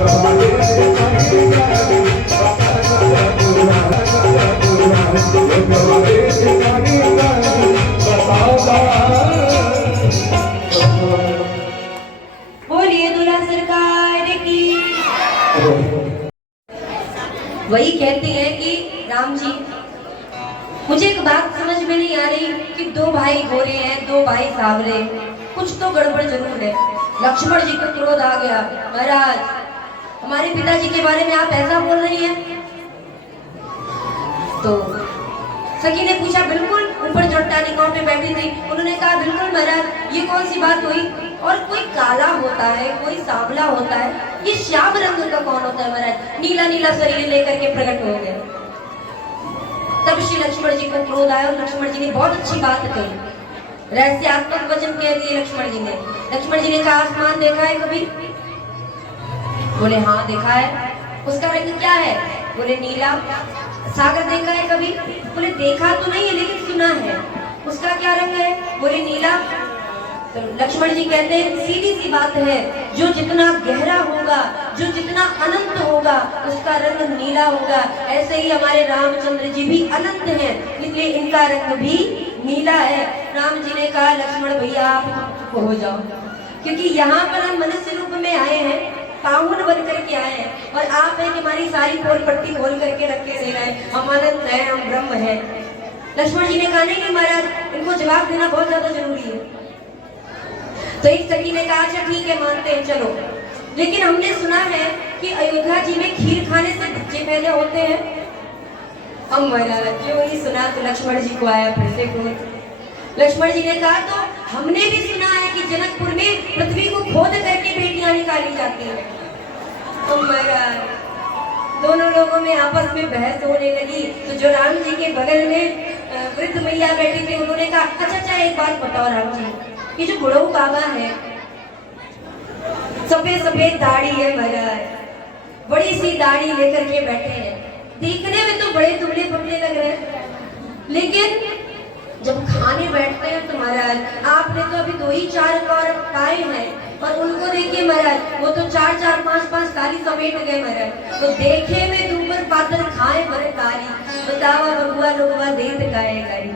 बोलिए दूल्हा सरकार की। वही कहते हैं कि राम जी, मुझे एक बात समझ में नहीं आ रही कि दो भाई गोरे हैं, दो भाई सावरे, कुछ तो गड़बड़ जरूर है। लक्ष्मण जी को क्रोध आ गया, महाराज हमारे पिताजी के बारे में आप ऐसा बोल रही हैं? तो सखी ने पूछा, बिल्कुल, ऊपर जटानिकाओं पे बैठी थी, उन्होंने कहा बिल्कुल महाराज, ये कौन सी बात हुई? और कोई काला होता है, कोई सांवला होता है, ये श्याम रंग का कौन होता है महाराज? नीला नीला शरीर लेकर के प्रकट हो गए। तब श्री लक्ष्मण जी को क्रोध आया और लक्ष्मण जी ने बहुत अच्छी बात कही, रहस्यात्मक वचन कह दिए लक्ष्मण जी ने। लक्ष्मण जी ने कहा, आसमान देखा है कभी? बोले हाँ देखा है। उसका रंग क्या है? बोले नीला। सागर देखा है कभी? बोले देखा तो नहीं है लेकिन सुना है। उसका क्या रंग है? बोले नीला। तो लक्ष्मण जी कहते हैं, सीधी सी बात है, जो जितना गहरा होगा, जो जितना अनंत होगा, उसका रंग नीला होगा। ऐसे ही हमारे रामचंद्र जी भी अनंत हैं, इसलिए इनका रंग भी नीला है। राम जी ने कहा, लक्ष्मण भैया आप हो जाओ, क्योंकि यहाँ पर हम मनुष्य रूप में आए हैं, पाहुन बन करके आए हैं, और आप हैं कि हमारी सारी पोल पट्टी खोल करके रखे दे रहे हैं, हम अनंत हैं, हम ब्रह्म हैं। लक्ष्मण जी ने कहा, नहीं महाराज, इनको जवाब देना बहुत ज्यादा जरूरी है। तो एक सखी ने कहा, अच्छा ठीक है, मानते हैं, चलो, लेकिन हमने सुना है कि अयोध्या जी में खीर खाने से बच्चे पैदा होते हैं। हम महाराज क्यों ही सुना, तो लक्ष्मण जी को आया फिर से क्रोध। लक्ष्मण जी ने कहा, तो हमने भी सुना है कि जनकपुर में पृथ्वी को खोद करके बेटियां निकाली जाती हैं। तो महाराज दोनों लोगों में आपस में बहस होने लगी। तो जो राम जी के बगल में वृद्ध मैया बैठी थी, उन्होंने कहा, अच्छा एक बात बताओ राम जी, ये जो बुढ़ऊ बाबा है, सफेद सफेद दाढ़ी है महाराज, बड़ी सी दाढ़ी लेकर के बैठे हैं, देखने में तो बड़े दुबले पतले लग रहे हैं, लेकिन जब खाने बैठते हैं तो महाराज आपने तो अभी 2 ही 4 बार खाए हैं, और उनको देखिए महाराज, वो तो 4 4 5 5 थाली समेट गए महाराज। तो देखे में ऊपर पातर, खाए पर कारी, बतावा बबुआ लोगवा देत गाए गाई।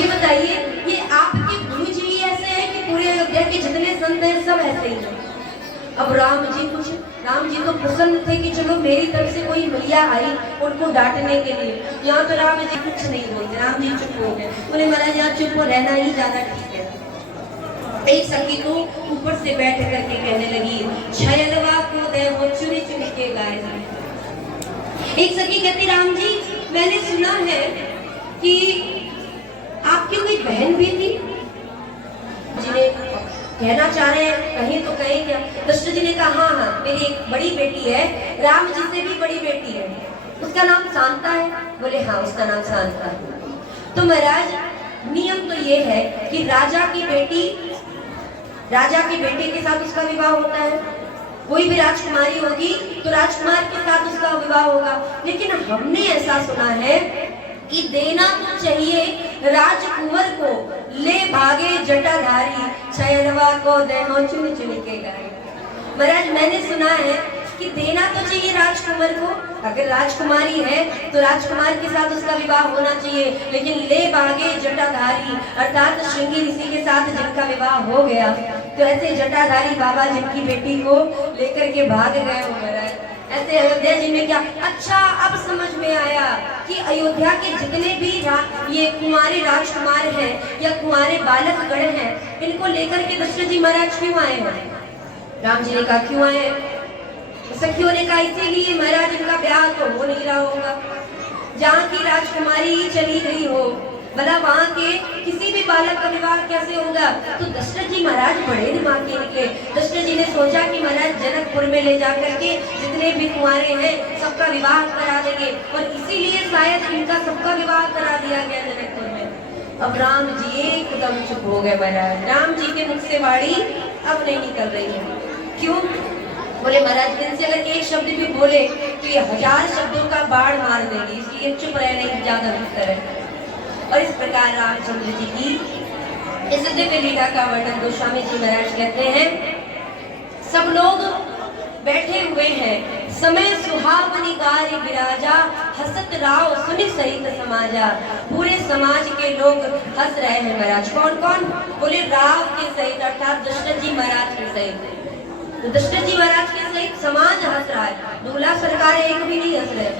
ये बताइए, ये आपके गुरु जी ऐसे हैं कि पूरे अयोध्या के जितने संत हैं सब ऐसे ही हैं? अब राम जी तो प्रसन्न थे कि चलो मेरी तरफ से कोई मैया आई उनको डांटने के लिए। यहाँ तो राम जी कुछ नहीं बोलते, राम जी चुप हो गए, बोले महाराज यहाँ चुप हो रहना ही ज्यादा ठीक है। एक सखी तो ऊपर से बैठ करके कहने लगी, छयलवा को दे वो चुनी चुनी के गाए। एक सखी कहती, राम जी मैंने सुना है कि आपकी कोई बहन भी थी, जिन्हें कहना चाह रहे हैं, कहीं तो कहें क्या? दशरथ जी ने कहा, हाँ मेरी एक बड़ी बेटी है, राम जी से भी बड़ी बेटी है, उसका नाम शांता है। बोले हाँ उसका नाम शांता है। तो महाराज नियम तो ये है कि राजा की बेटे के साथ उसका विवाह होता है, कोई भी राजकुमारी होगी तो राजकुमार के साथ उसका विवाह होगा। लेकिन हमने ऐसा सुना है कि देना तो चाहिए राजकुंवर को, ले भागे जटाधारी, छयलवा को देहो चुन चुन के गाए। महाराज मैंने सुना है कि देना तो चाहिए राजकुमार को, अगर राजकुमारी है तो राजकुमार के साथ उसका विवाह होना चाहिए, लेकिन ले भागे जटाधारी अर्थात श्रृंगी ऋषि के साथ जिनका विवाह हो गया, तो ऐसे जटाधारी बाबा जिनकी बेटी को लेकर के भाग गए हो महाराज, ऐसे अयोध्या जी में क्या? अच्छा अब समझ में आया कि अयोध्या के जितने भी ये कुंवारे राजकुमार हैं या कुंवारे बालकगण हैं, इनको लेकर के दशरथ जी महाराज क्यों आए हैं? राम जी ने कहा क्यों आए? सखियों ने कहा इसीलिए महाराज इनका ब्याह तो हो नहीं रहा होगा, जहाँ की राजकुमारी चली गई हो, भला वहाँ के किसी भी बालक का विवाह कैसे होगा? तो दशरथ जी महाराज बड़े दिमाग के निकले। दशरथ जी ने सोचा कि महाराज जनकपुर में ले जाकर के जितने भी कुंवारे हैं सबका विवाह करा देंगे, और इसीलिए शायद इनका सबका विवाह करा दिया गया जनकपुर में। अब राम जी एकदम चुप हो गए महाराज, राम जी के मुख से वाणी अब नहीं निकल रही है। क्यों? बोले महाराज इनसे अगर एक शब्द भी बोले तो ये 1000 शब्दों का बाढ़ मार देगी, इसलिए चुप रहने की ज्यादा बेहतर है। और इस प्रकार रामचंद्र जी की इस दिव्य लीला का वर्णन गोस्वामी जी महाराज कहते हैं। सब लोग बैठे हुए हैं। समय सुहावनी गाय विराजा, हसत राव सुनि सहित समाजा। पूरे समाज के लोग हंस रहे हैं महाराज। कौन कौन? बोले राव के सहित, अर्थात दशरथ जी महाराज के सहित। तो दशरथ जी महाराज के सहित समाज हंस रहा है। दूल्हा सरकार एक भी नहीं हंस रहे,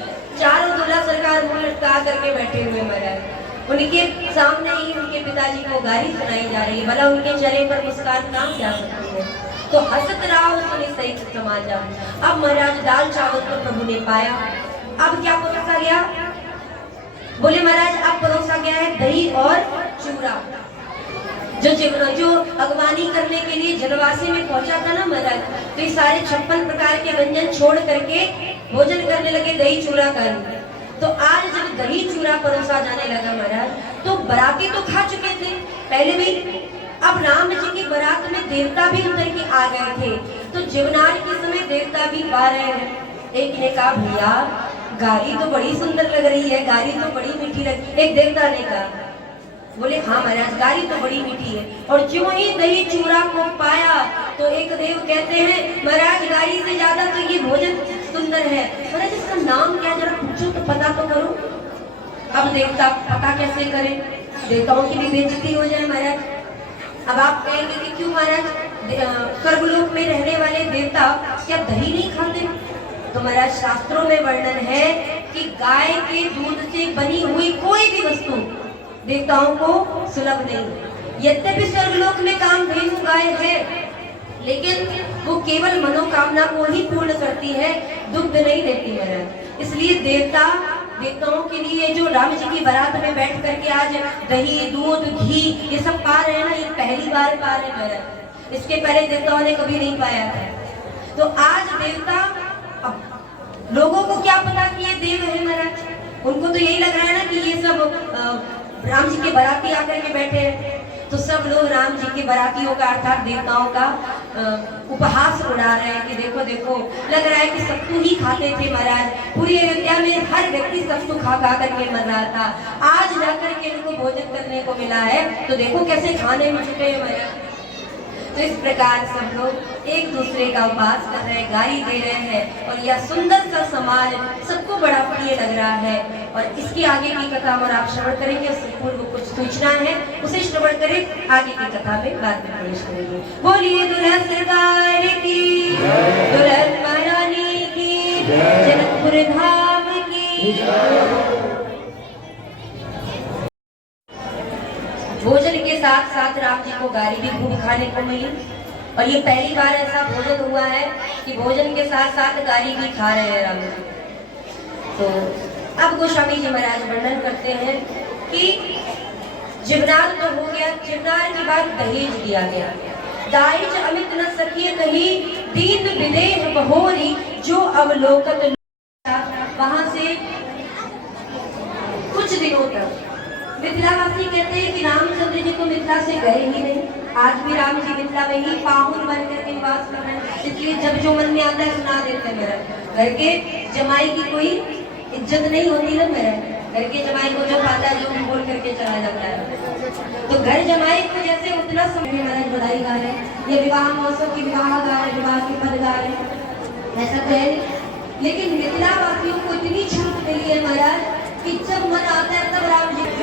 चारों दूल्हा सरकार मुंह लटका करके बैठे हुए महाराज। उनके सामने ही उनके पिताजी को गाली सुनाई जा रही है, भला उनके चेहरे पर मुस्कान कहाँ जा सकती है। तो हसत राव सुनि सहित समाजा। अब महाराज दाल चावल तो प्रभु ने पाया, अब क्या परोसा गया? बोले महाराज अब परोसा गया है दही और चूड़ा। जो अगवानी करने के लिए जनवासी में पहुंचा था ना महाराज, तो ये सारे 56 प्रकार के व्यंजन छोड़ करके भोजन करने लगे दही चूड़ा का। तो आज जब दही चूड़ा परोसा जाने लगा महाराज, तो बराती तो खा चुके थे पहले भी, अब राम जी की बारात में देवता भी उतर के आ गए थे। तो जीवनार के समय देवता भी आ रहे हैं। एक ने कहा भैया गारी तो बड़ी सुंदर लग रही है, गारी तो बड़ी मीठी लग। एक देवता ने कहा, बोले हाँ महाराज गारी तो बड़ी मीठी है। और जो ही दही चूड़ा को पाया तो एक देव कहते हैं महाराज गारी से ज्यादा तो ये भोजन सुंदर है। महाराज इसका नाम क्या, जरा पूछो तो पता तो करो। अब देवता पता कैसे करें, देवताओं की भी बेइज्जती हो जाए महाराज। अब आप कहेंगे कि क्यों महाराज, स्वर्गलोक में रहने वाले देवता क्या दही नहीं खाते? तो महाराज शास्त्रों में वर्णन है कि गाय के दूध से बनी हुई कोई भी वस्तु देवताओं को सुलभ नहीं। यद्यपि स्वर्गलोक में कामधेनु गाय है, लेकिन वो केवल मनोकामना को ही पूर्ण करती है, दुग्ध नहीं देती महाराज। इसलिए देवताओं के लिए जो राम जी की बारात में बैठ करके आज दही दूध घी ये सब पा रहे हैं ना, ये पहली बार पा रहे हैं महाराज। इसके पहले देवताओं ने कभी नहीं पाया था। तो आज देवता, लोगों को क्या पता कि ये देव है महाराज, उनको तो यही लग रहा है ना कि ये सब राम जी के बाराती आकर के बैठे हैं। तो सब लोग राम जी के बारातियों का अर्थात देवताओं का उपहास उड़ा रहे हैं कि देखो देखो, लग रहा है कि सत्तू ही खाते थे महाराज। पूरी अयोध्या में हर व्यक्ति सत्तू खा करके मर रहा था, आज जाकर के इनको भोजन करने को मिला है, तो देखो कैसे खाने में जुटे हैं महाराज। तो इस प्रकार सब लोग एक दूसरे का उपहास कर रहे हैं, गाली दे रहे हैं, और यह सुंदर सा समाज सबको बड़ा प्रिय लग रहा है। और इसकी आगे की कथा और आप श्रवण करेंगे, उससे पूर्व कुछ सूचना है उसे श्रवण करें, आगे की कथा में बाद में प्रवेश करेंगे। बोलिए दुल्हा सरकार की, दुल्हन महारानी की, जनकपुर धाम की। भोजन के साथ साथ राम जी को गारी भी खूब खाने को मिली, और ये पहली बार ऐसा भोजन हुआ है कि भोजन के साथ साथ गारी भी खा रहे हैं राम जी। तो अब गोस्वामी जी महाराज वर्णन करते हैं कि जीवनार तो हो गया, जीवनार के बाद दहेज दिया गया। दाइज अमित न सकिए कहीं, दीन विदेह बहोरी, जो अवलोकत। वहां से कुछ दिनों तक मिथिलावासी कहते हैं कि रामचंद्र जी को मिथिला से गए ही नहीं। आज भी राम जी मिथिला में ही पाहुन बनकर के निवास कर रहे हैं, इसलिए जब जो मन में आता है सुना देते हैं मेरा। घर के जमाई की कोई इज्जत नहीं होती ना मेरा, घर के जमाई को जो खाता है जो बोल करके चला जाता है। तो घर जमाई को जैसे उतना समय महाराज बधाई गा रहे हैं, ये विवाह महोत्सव की विवाह गा रहे, विवाह की पद गा रहे, ऐसा तो है नहीं। लेकिन मिथिलावासियों को इतनी छूट मिली है महाराज कि जब मन आता है तब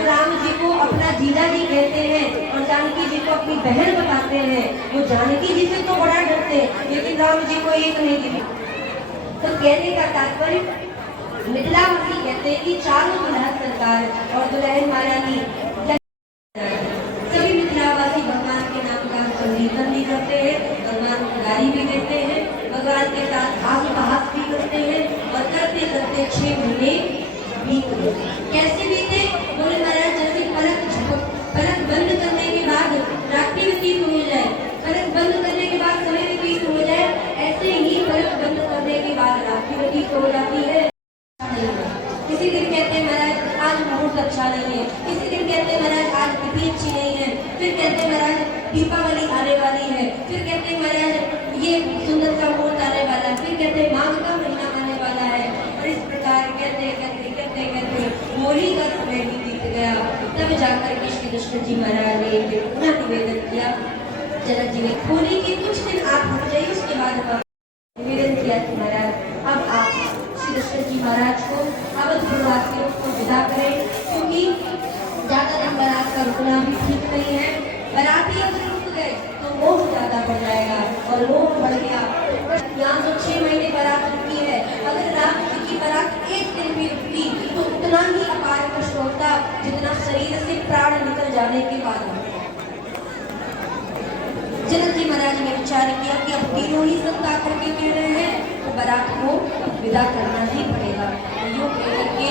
राम जी को अपना जीजा जी कहते हैं, और जानकी जी को अपनी बहन बताते हैं। वो जानकी जी से तो बड़ा डरते हैं, लेकिन राम जी को एक नहीं दी। तो कहने का तात्पर्य, मिथिलावासी कहते हैं कि चारों दुल्हा सरकार और दुल्हन महारानी सभी मिथिलावासी भगवान के नाम का संकीर्तन भी करते हैं, भगवान को गाली भी देते हैं, भगवान के साथ हास उपहास भी करते हैं, और करते करते 6 महीने बीत गए। कैसे बीते? बोले महाराज जैसे पलक बंद करने के बाद रात्रि व्यतीत हो जाए, पलक बंद करने के बाद समय व्यतीत हो जाए, ऐसे ही पलक बंद करने के बाद रात्रि व्यतीत हो जाती है। किसी दिन कहते हैं महाराज आज मुहूर्त अच्छा नहीं है, किसी दिन कहते हैं महाराज आज तिथि अच्छी नहीं है, फिर कहते हैं महाराज दीपावली आने वाली है, फिर कहते हैं महाराज ये सुंदर सा मुहूर्त आने वाला है, फिर कहते हैं माघ का महीना आने वाला है। और इस प्रकार कहते होली का समय भी बीत गया। तब जाकर के श्री दशरथ जी महाराज ने पुनः निवेदन किया, जनक जी ने होली के कुछ दिन आप रुक जाइए, उसके बाद निवेदन किया अब आप श्री दशरथ जी महाराज को अवधपुर वासियों को विदा करें, क्योंकि ज्यादा दिन बारात का रुकना भी ठीक नहीं है। बाराती अगर रुक गए तो मोह ज्यादा बढ़ जाएगा, और मोह बढ़ गया यहाँ तो 6 महीने बारात रुकी है, अगर राम जी की बारात एक दिन भी रुकती तो उतना ही अपार कष्ट होता जितना शरीर से प्राण निकल जाने के बाद। जनक जी महाराज ने विचार किया कि अब तीनों ही संता करके कह रहे हैं तो बारात को विदा करना ही पड़ेगा। तो यूं कह करके